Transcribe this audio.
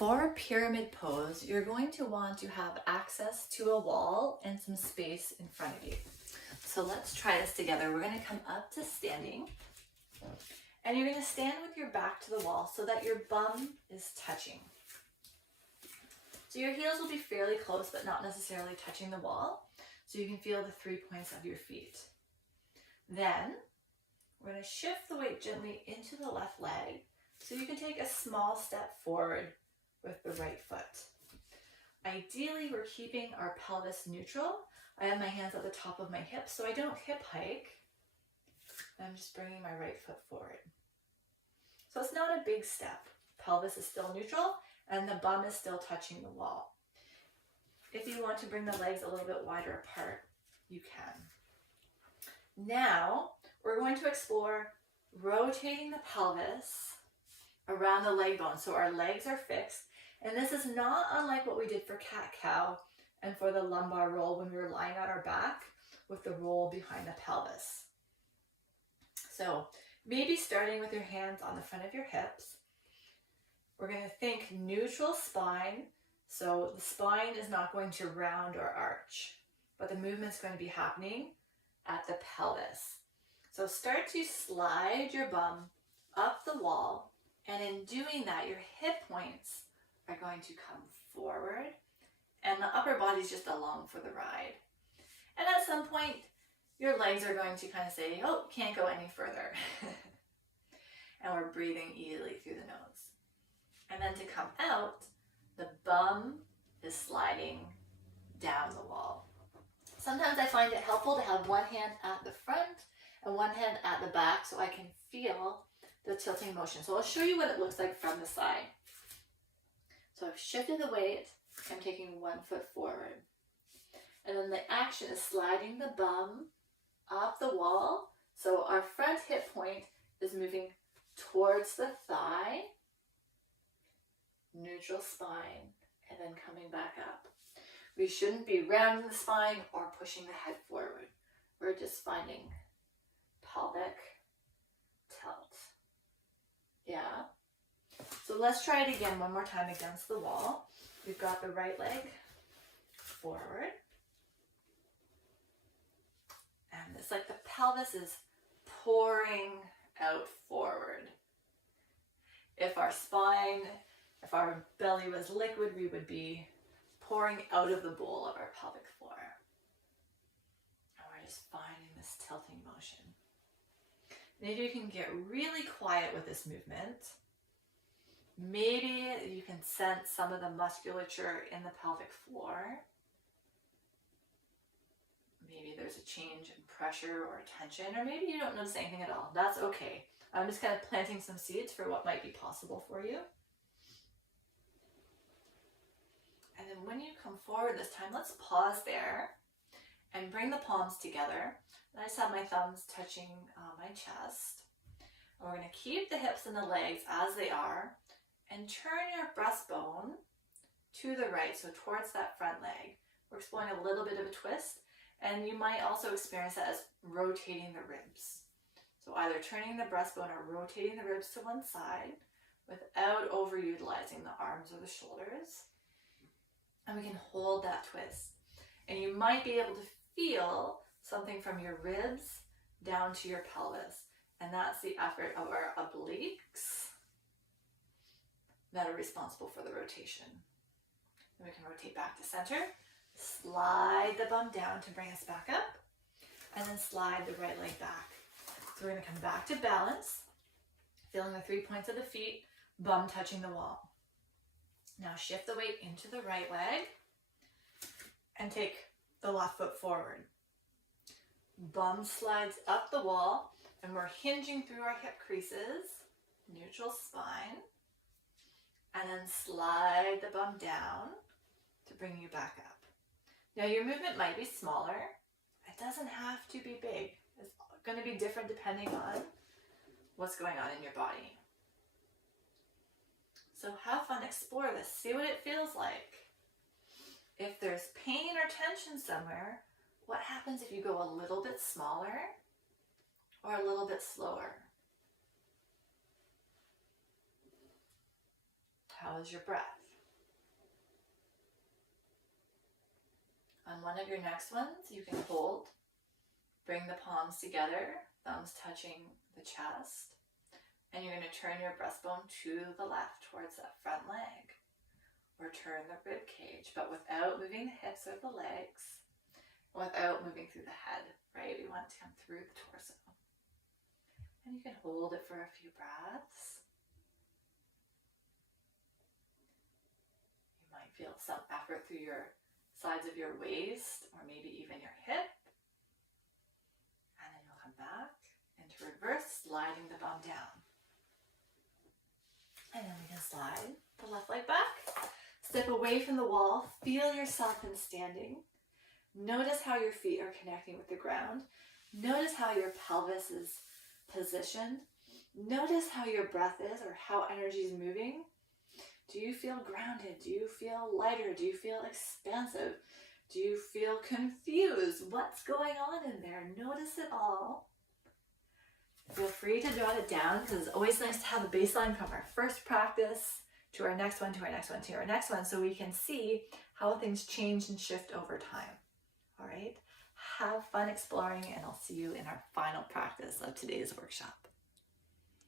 For a pyramid pose, you're going to want to have access to a wall and some space in front of you. So let's try this together. We're going to come up to standing, and you're going to stand with your back to the wall so that your bum is touching. So your heels will be fairly close, but not necessarily touching the wall, so you can feel the 3 points of your feet. Then we're going to shift the weight gently into the left leg, so you can take a small step forward with the right foot. Ideally, we're keeping our pelvis neutral. I have my hands at the top of my hips, so I don't hip hike. I'm just bringing my right foot forward. So it's not a big step. Pelvis is still neutral, and the bum is still touching the wall. If you want to bring the legs a little bit wider apart, you can. Now, we're going to explore rotating the pelvis around the leg bone. So our legs are fixed, and this is not unlike what we did for cat-cow and for the lumbar roll when we were lying on our back with the roll behind the pelvis. So maybe starting with your hands on the front of your hips, we're going to think neutral spine. So the spine is not going to round or arch, but the movement's going to be happening at the pelvis. So start to slide your bum up the wall, and in doing that, your hip points are going to come forward, and the upper body's just along for the ride. And at some point, your legs are going to kind of say, oh, can't go any further. And we're breathing easily through the nose. And then to come out, the bum is sliding down the wall. Sometimes I find it helpful to have one hand at the front and one hand at the back so I can feel the tilting motion. So I'll show you what it looks like from the side. So I've shifted the weight. I'm taking 1 foot forward. And then the action is sliding the bum up the wall. So our front hip point is moving towards the thigh, neutral spine, and then coming back up. We shouldn't be rounding the spine or pushing the head forward. We're just finding pelvic tilt. Yeah. So let's try it again one more time against the wall. We've got the right leg forward. And it's like the pelvis is pouring out forward. If our belly was liquid, we would be pouring out of the bowl of our pelvic floor. And we're just finding this tilting motion. Maybe you can get really quiet with this movement. Maybe you can sense some of the musculature in the pelvic floor. Maybe there's a change in pressure or tension, or maybe you don't notice anything at all. That's okay. I'm just kind of planting some seeds for what might be possible for you. And then when you come forward this time, let's pause there and bring the palms together. I just have my thumbs touching my chest. And we're going to keep the hips and the legs as they are and turn your breastbone to the right, so towards that front leg. We're exploring a little bit of a twist, and you might also experience that as rotating the ribs. So either turning the breastbone or rotating the ribs to one side without overutilizing the arms or the shoulders. And we can hold that twist. And you might be able to feel something from your ribs down to your pelvis. And that's the effort of our obliques that are responsible for the rotation. Then we can rotate back to center, slide the bum down to bring us back up, and then slide the right leg back. So we're going to come back to balance, feeling the 3 points of the feet, bum touching the wall. Now shift the weight into the right leg and take the left foot forward. Bum slides up the wall, and we're hinging through our hip creases, neutral spine, and then slide the bum down to bring you back up. Now your movement might be smaller. It doesn't have to be big. It's going to be different depending on what's going on in your body. So have fun, explore this, see what it feels like. If there's pain or tension somewhere, what happens if you go a little bit smaller or a little bit slower? How is your breath? On one of your next ones, you can hold, bring the palms together, thumbs touching the chest, and you're going to turn your breastbone to the left towards that front leg, or turn the rib cage, but without moving the hips or the legs, without moving through the head, right? We want to come through the torso. And you can hold it for a few breaths. You might feel some effort through your sides of your waist, or maybe even your hip. And then you'll come back into reverse, sliding the bum down. And then we can slide the left leg back. Step away from the wall. Feel yourself in standing. Notice how your feet are connecting with the ground. Notice how your pelvis is positioned. Notice how your breath is, or how energy is moving. Do you feel grounded? Do you feel lighter? Do you feel expansive? Do you feel confused? What's going on in there? Notice it all. Feel free to jot it down, because it's always nice to have a baseline from our first practice to our next one, to our next one, to our next one, so we can see how things change and shift over time. All right? Have fun exploring, and I'll see you in our final practice of today's workshop.